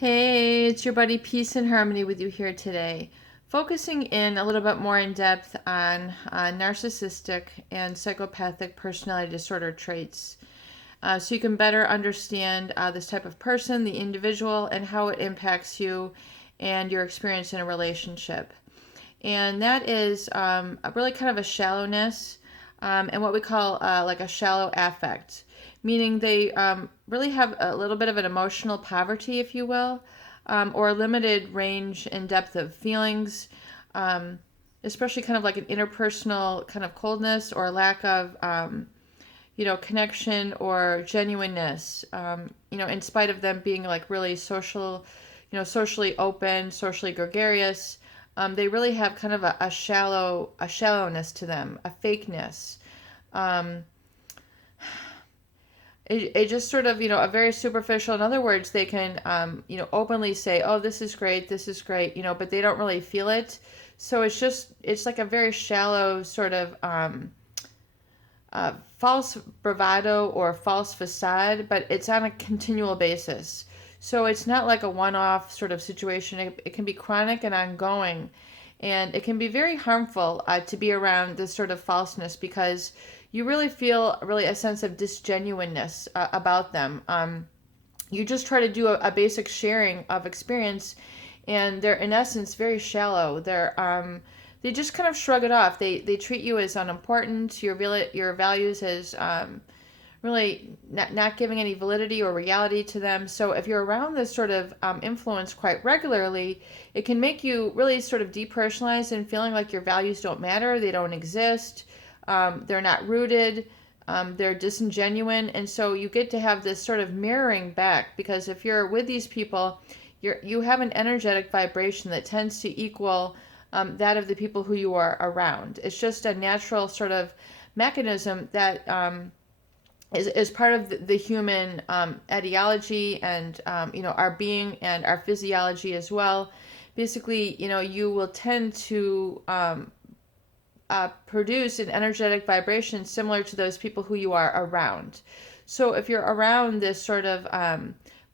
Hey, it's your buddy Peace and Harmony with you here today, focusing in a little bit more in depth on narcissistic and psychopathic personality disorder traits. So you can better understand this type of person, the individual, and how it impacts you and your experience in a relationship. And that is a really kind of a shallowness and what we call like a shallow affect, meaning they really have a little bit of an emotional poverty, if you will, or a limited range and depth of feelings, especially kind of like an interpersonal kind of coldness or lack of, connection or genuineness, in spite of them being like really social, socially open, socially gregarious. They really have kind of a shallowness to them, a fakeness. Um, it just sort of, a very superficial. In other words, they can, openly say, "Oh, this is great," but they don't really feel it. So it's like a very shallow sort of false bravado or false facade, but it's on a continual basis. So it's not like a one-off sort of situation. It can be chronic and ongoing, and it can be very harmful to be around this sort of falseness because you really feel really a sense of disgenuineness about them. You just try to do a basic sharing of experience, and they're in essence very shallow. They just kind of shrug it off. They treat you as unimportant. Your values as really not giving any validity or reality to them. So if you're around this sort of influence quite regularly, it can make you really sort of depersonalized and feeling like your values don't matter, they don't exist, they're not rooted, they're disingenuine, and so you get to have this sort of mirroring back because if you're with these people, you have an energetic vibration that tends to equal that of the people who you are around. It's just a natural sort of mechanism that is part of the human ideology and our being and our physiology as well. Basically, you will tend to produce an energetic vibration similar to those people who you are around. So if you're around this sort of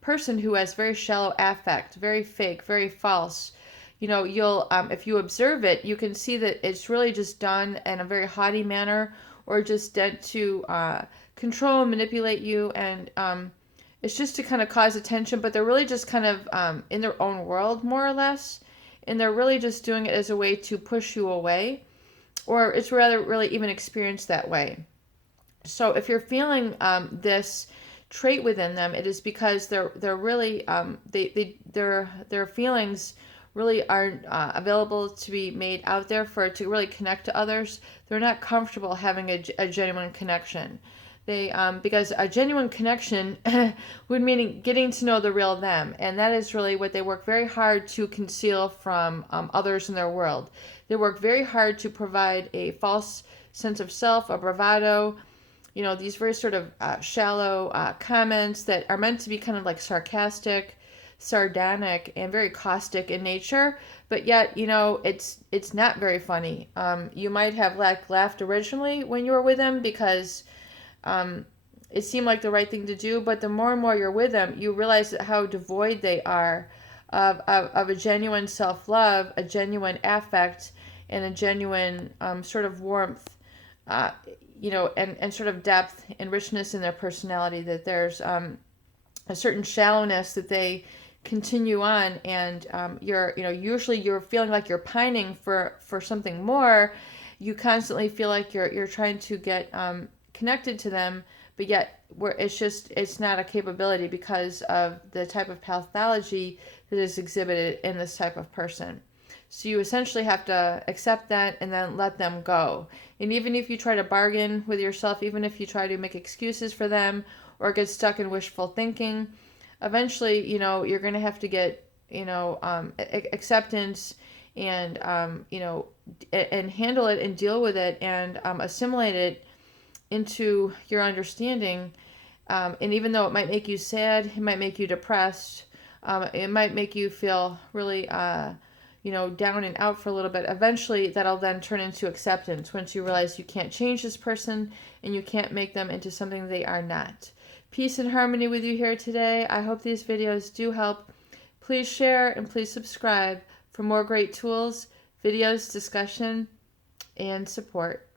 person who has very shallow affect, very fake, very false, you'll if you observe it, you can see that it's really just done in a very haughty manner or just meant to control and manipulate you, and it's just to kind of cause attention, but they're really just kind of in their own world more or less, and they're really just doing it as a way to push you away, or it's rather really even experienced that way. So if you're feeling this trait within them, it is because they're really their feelings really aren't available to be made out there for it to really connect to others. They're not comfortable having a genuine connection. They because a genuine connection would mean getting to know the real them, and that is really what they work very hard to conceal from others in their world. They work very hard to provide a false sense of self, a bravado, these very sort of shallow comments that are meant to be kind of like sarcastic, sardonic, and very caustic in nature, but yet it's not very funny. You might have laughed originally when you were with them because it seemed like the right thing to do, but the more and more you're with them, you realize how devoid they are of a genuine self-love, a genuine affect, and a genuine sort of warmth, and sort of depth and richness in their personality, that there's a certain shallowness that they continue on, and usually you're feeling like you're pining for something more. You constantly feel like you're trying to get connected to them, but yet it's not a capability because of the type of pathology that is exhibited in this type of person. So you essentially have to accept that and then let them go. And even if you try to bargain with yourself, even if you try to make excuses for them or get stuck in wishful thinking, eventually, you're going to have to get, acceptance and, and handle it and deal with it and assimilate it into your understanding. And even though it might make you sad, it might make you depressed, it might make you feel really, down and out for a little bit. Eventually, that'll then turn into acceptance once you realize you can't change this person and you can't make them into something they are not. Peace and harmony with you here today. I hope these videos do help. Please share and please subscribe for more great tools, videos, discussion, and support.